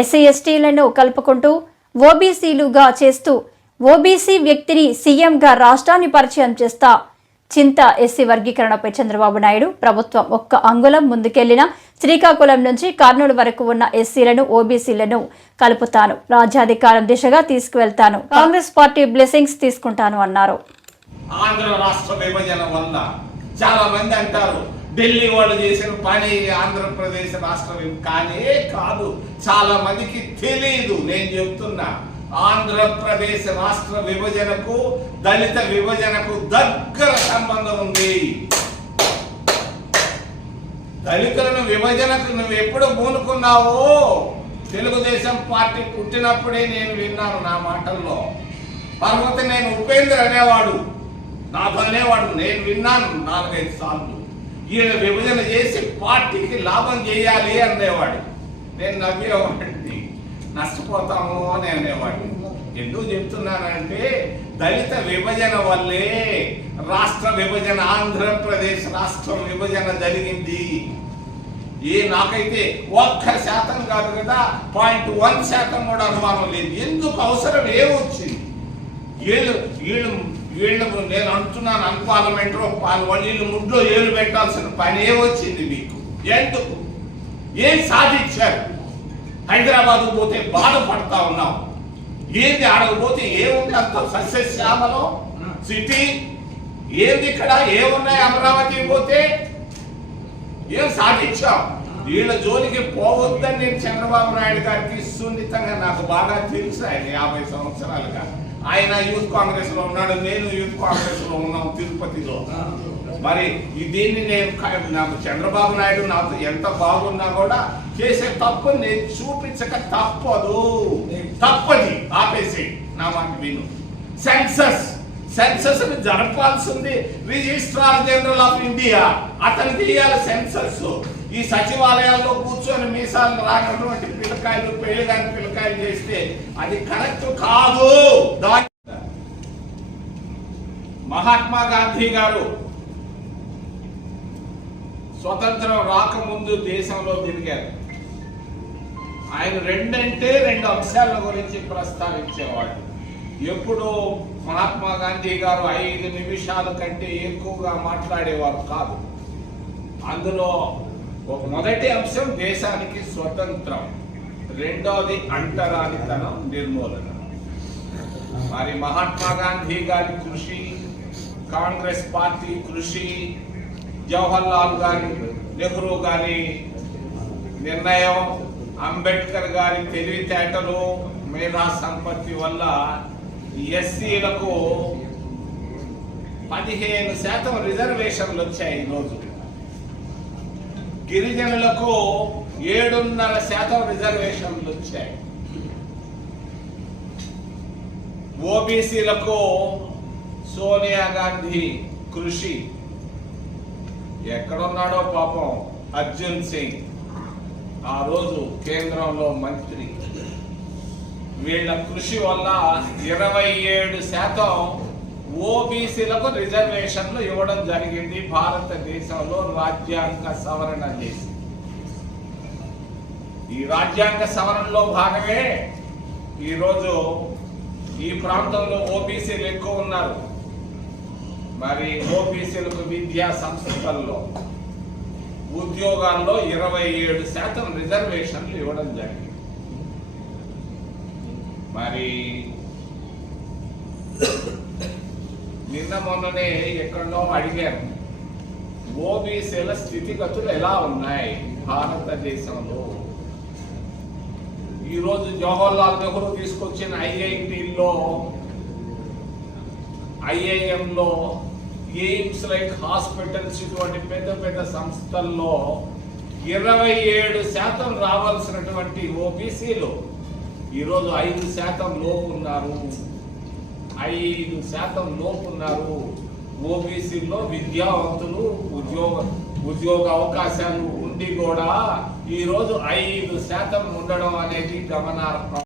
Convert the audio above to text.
SC ఎస్టీలను కలుపుకుంటూ ఓబీసీలుగా చేస్తూ OBC వ్యక్తిని సీఎంగా రాష్ట్రాన్ని పరిచయం చేస్తా చింత ఎస్సీ వర్గీకరణపై చంద్రబాబు నాయుడు ప్రభుత్వం ఒక్క అంగుళం ముందుకెళ్లిన శ్రీకాకుళం నుంచి కర్నూలు వరకు ఉన్న ఎస్సీలను ఓబీసీలను కలుపుతాను, రాజ్యాధికారం దిశగా తీసుకువెళ్తాను, కాంగ్రెస్ పార్టీ బ్లెస్సింగ్స్ తీసుకుంటాను అన్నారు. ఆంధ్ర రాష్ట్ర విభజన వల్ల చాలా మంది అంటారు ఢిల్లీ వాళ్ళు చేసిన పని ఆంధ్రప్రదేశ్ రాష్ట్రం కానీ కాదు, చాలా మందికి తెలియదు. నేను చెప్తున్నా, ఆంధ్రప్రదేశ్ రాష్ట్ర విభజనకు దళిత విభజనకు దగ్గర సంబంధం ఉంది. దళితులను విభజనకు నువ్వు ఎప్పుడు పూనుకున్నావో తెలుగుదేశం పార్టీ పుట్టినప్పుడే నేను విన్నాను నా మాటల్లో. తర్వాత నేను ఉపేంద్ర అనేవాడు, నాతో అనేవాడు, నేను విన్నాను 4-5 సార్లు. ఈయన విభజన చేసి పార్టీకి లాభం చేయాలి అనేవాడు. నేను నవ్వేవాడిని, నష్టపోతాము అని అనేవాడిని. ఎందుకు చెప్తున్నానంటే దళిత విభజన వల్లే రాష్ట్ర విభజన, ఆంధ్రప్రదేశ్ రాష్ట్రం విభజన జరిగింది. నాకైతే 1% కాదు కదా, 0.1% కూడా అనుమానం లేదు. ఎందుకు అవసరం ఏమొచ్చింది? వీళ్ళు నేను అంటున్నాను, అన్పార్లమెంటరీ వీళ్ళు ముడ్లో ఏళ్ళు పెట్టాల్సిన పని ఏమొచ్చింది మీకు? ఎందుకు? ఏం సాధించారు? హైదరాబాద్ పోతే బాధపడతా ఉన్నాం. ఏంది ఆడకపోతే ఏముంది? అంత సస్యశ్యామలో సిటీ ఏంది? ఇక్కడ ఏమున్నాయి? అమరావతి పోతే ఏం సాధించాం? వీళ్ళ జోలికి పోవద్దని నేను చంద్రబాబు నాయుడు గారికి సున్నితంగా, నాకు బాగా తెలుసు. ఆయన 50 సంవత్సరాలుగా ఆయన యూత్ కాంగ్రెస్ లో ఉన్నాడు, నేను యూత్ కాంగ్రెస్ లో ఉన్నాం తిరుపతిలో. మరి దీన్ని నేను, నాకు చంద్రబాబు నాయుడు నాతో ఎంత బాగున్నా కూడా చేసే తప్పు నేను చూపించక తప్పది ఆపేసి నా మాట విను. సెన్సస్ జరపాల్సింది రిజిస్ట్రార్ జనరల్ ఆఫ్ ఇండియా, అతనికి ఇయ్యాలి సెన్సస్. ఈ సచివాలయాల్లో కూర్చొని మీసాలు రానటువంటి పిల్లకాయలు, పెళ్లి కాని పిల్లకాయలు చేస్తే అది కరెక్ట్ కాదు. మహాత్మా గాంధీ గారు స్వతంత్రం రాకముందు దేశంలో తిరిగారు. ఆయన 2 అంశాల గురించి ప్రస్తావించేవాడు. ఎప్పుడు మహాత్మా గాంధీ గారు 5 నిమిషాల కంటే ఎక్కువగా మాట్లాడేవారు కాదు. అందులో ఒక మొదటి అంశం దేశానికి స్వతంత్రం, రెండోది అంటరానితనం నిర్మూలన. మరి మహాత్మా గాంధీ గారి కృషి, కాంగ్రెస్ పార్టీ కృషి, జవహర్లాల్ గారి, నెహ్రూ గారి నిర్ణయం, అంబేద్కర్ గారి తెలివితేటలు, మేధా సంపత్తి వల్ల ఎస్సీలకు 15% రిజర్వేషన్లు వచ్చాయి. ఈరోజు గిరిజనులకు 7.5% రిజర్వేషన్లు వచ్చాయి. ఓబీసీలకు సోనియా గాంధీ కృషి, ఎక్కడున్నాడో పాపం అర్జున్ సింగ్, ఆ రోజు కేంద్రంలో మంత్రి, వీళ్ళ కృషి వల్ల 27% ఓబీసీలకు రిజర్వేషన్లు ఇవ్వడం జరిగింది. భారతదేశంలో రాజ్యాంగ సవరణ చేసి, ఈ రాజ్యాంగ సవరణలో భాగమే ఈరోజు ఈ ప్రాంతంలో ఓబీసీలు ఎక్కువ ఉన్నారు. మరి ఓబీసీలకు విద్యా సంస్థల్లో, ఉద్యోగాల్లో 27% రిజర్వేషన్లు ఇవ్వడం జరిగింది. మరి నిన్న మొన్ననే ఎక్కడో అడిగారు, ఓబీసీల స్థితిగతులు ఎలా ఉన్నాయి భారతదేశంలో? ఈరోజు జవహర్లాల్ నెహ్రూ తీసుకొచ్చిన ఐఐటీల్లో, ఐఐఎంలో, ఎయిమ్స్ లైక్ హాస్పిటల్స్, ఇటువంటి పెద్ద సంస్థల్లో 27% రావాల్సినటువంటి ఓబీసీలు ఈరోజు 5% లోపు ఉన్నారు. 5% లోపు ఉన్నారు. ఓబీసీల్లో విద్యావంతులు, ఉద్యోగ అవకాశాలు ఉండి కూడా ఈరోజు 5% ఉండడం అనేది గమనార్హం.